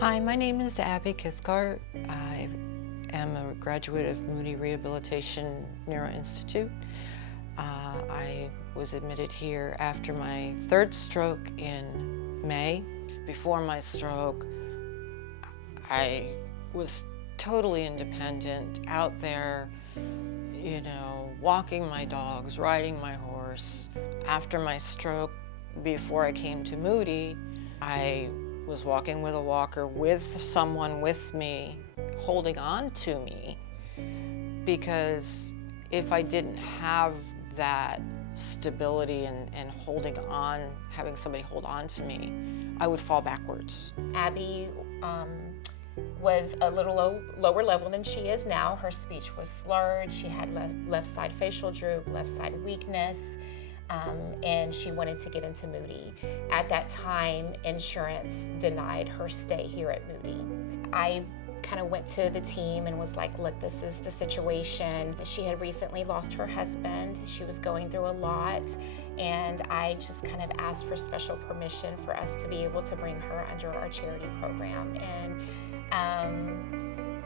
Hi, my name is Abby Kithcart. I am a graduate of Moody Rehabilitation Neuro Institute. I was admitted here after my third stroke in May. Before my stroke, I was totally independent, out there, walking my dogs, riding my horse. After my stroke, before I came to Moody, I was walking with a walker with someone with me, holding on to me, because if I didn't have that stability and holding on, having somebody hold on to me, I would fall backwards. Abby was a little lower level than she is now. Her speech was slurred. She had left side facial droop, left side weakness, and she wanted to get into Moody. At that time, insurance denied her stay here at Moody. I kind of went to the team and was like, look, this is the situation. She had recently lost her husband. She was going through a lot, and I just kind of asked for special permission for us to be able to bring her under our charity program. And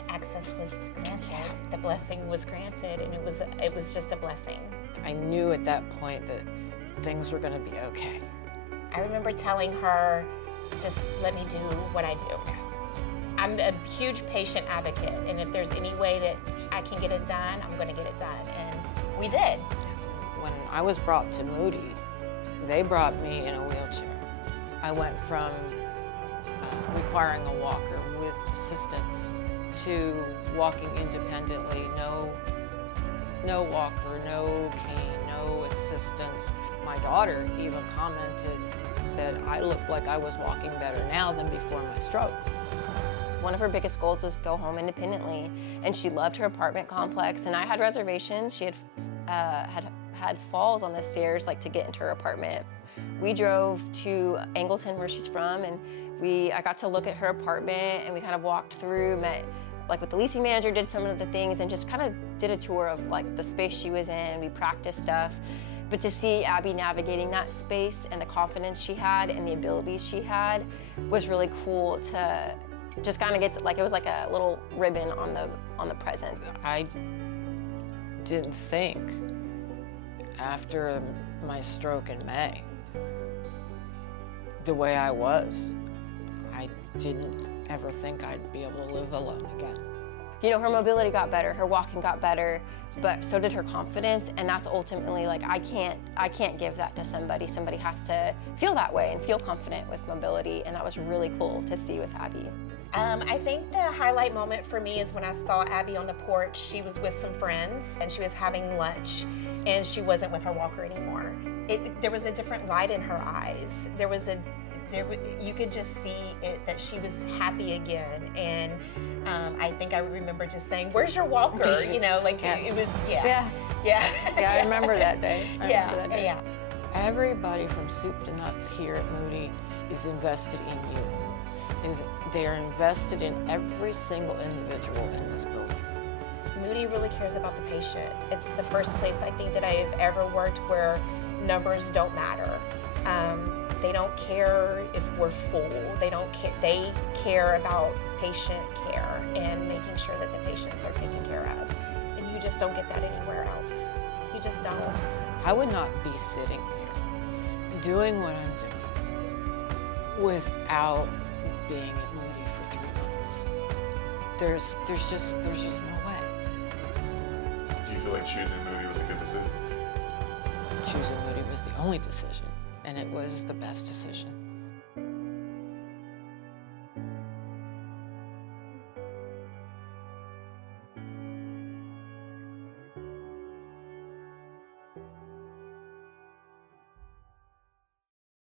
access was granted. The blessing was granted, and it was just a blessing. I knew at that point that things were going to be okay. I remember telling her, just let me do what I do. I'm a huge patient advocate, and if there's any way that I can get it done, I'm going to get it done, and we did. When I was brought to Moody, they brought me in a wheelchair. I went from requiring a walker with assistance to walking independently, no walker, no cane, no assistance. My daughter even commented that I looked like I was walking better now than before my stroke. One of her biggest goals was go home independently, and she loved her apartment complex, and I had reservations. She had falls on the stairs to get into her apartment. We drove to Angleton, where she's from, and I got to look at her apartment, and we kind of walked through, met with the leasing manager, did some of the things, and just kind of did a tour of the space she was in. We practiced stuff. But to see Abby navigating that space and the confidence she had and the abilities she had was really cool to just kind of get it was like a little ribbon on the present. I didn't think after my stroke in May the way I was. I didn't ever think I'd be able to live alone again. Her mobility got better, her walking got better, but so did her confidence, and that's ultimately I can't give that to somebody. Somebody has to feel that way and feel confident with mobility, and that was really cool to see with Abby. I think the highlight moment for me is when I saw Abby on the porch. She was with some friends, and she was having lunch, and she wasn't with her walker anymore. There was a different light in her eyes. You could just see that she was happy again, and I think I remember just saying, "Where's your walker?" It was, yeah. Yeah, I remember that day. Yeah. Everybody from soup to nuts here at Moody is invested in you. They are invested in every single individual in this building. Moody really cares about the patient. It's the first place I think that I have ever worked where numbers don't matter. They don't care if we're full. They don't care. They care about patient care and making sure that the patients are taken care of. And you just don't get that anywhere else. You just don't. I would not be sitting here doing what I'm doing without being at Moody for 3 months. There's just no way. Do you feel like choosing Moody was a good decision? Choosing Moody was the only decision, and it was the best decision.